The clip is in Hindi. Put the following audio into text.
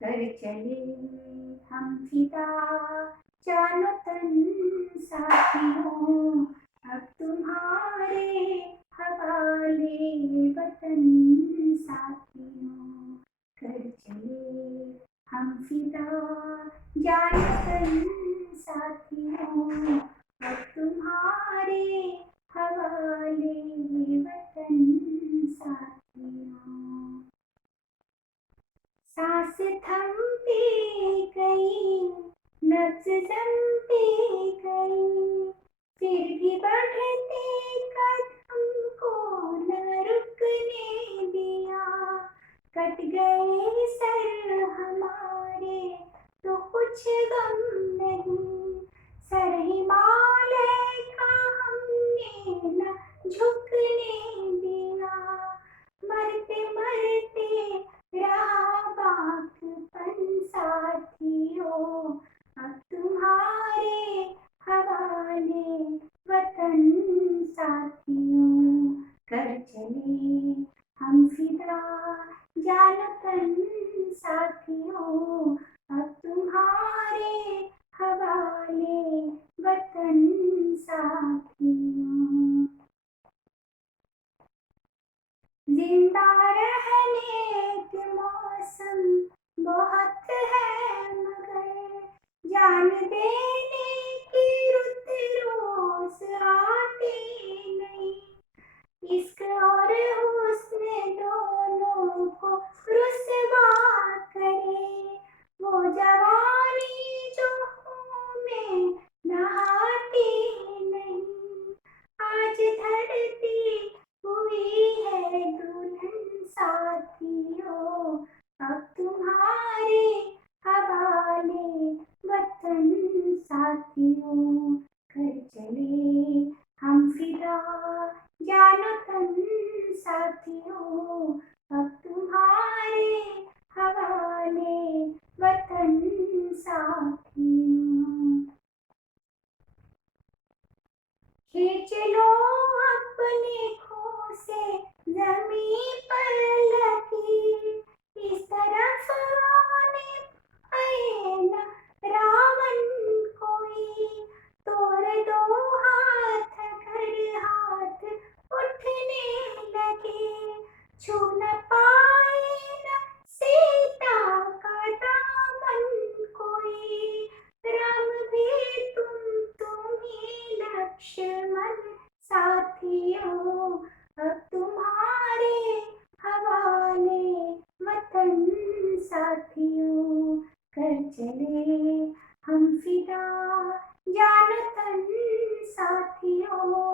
कर चले हम फिदा जानो तन साथियों, अब तुम्हारे हवाले वतन साथियों। कर चले हम फिदा जानो तन साथियों, अब तुम्हारे हवाले वतन साथियों। सांस थमती गई, नब्ज जमती गई, फिर भी बढ़ते कदम को न रुकने दिया। कट गए सर हमारे तो कुछ गम नहीं, सर हिमालय का हमने न झुकने दिया। मरते मरते रहा बाकपन साथियों, अब तुम्हारे हवाले वतन साथियों। कर चले हम फिदा जानो तन साथियों, अब तुम्हारे हवाले वतन साथियों। जिंदा रहने के मौसम बहुत है, मगर जान देने की रुत रोज आती नहीं। इश्क और हुस्न दोनों को रुसवा करे वो जवानी जो खून में नहाती नहीं। आज धरती हुई है दुल्हन साथियों, अब तुम्हारे हवाले वतन साथियों। कर चले हम फिदा जानो तन साथियों, अब तुम्हारे हवाले वतन साथियों। खींच लो अपने खो से जमीन पर लकीर, इस तरफ आने आए न रावण कोई। तोड़ दो हाथ अगर हाथ उठने लगे, छू न पाए न सीता का दामन कोई। राम भी तुम ही लक्ष्मण साथियों, अब तुम्हारे हवाले वतन साथियों। कर चले हम फिदा जानो तन साथियों,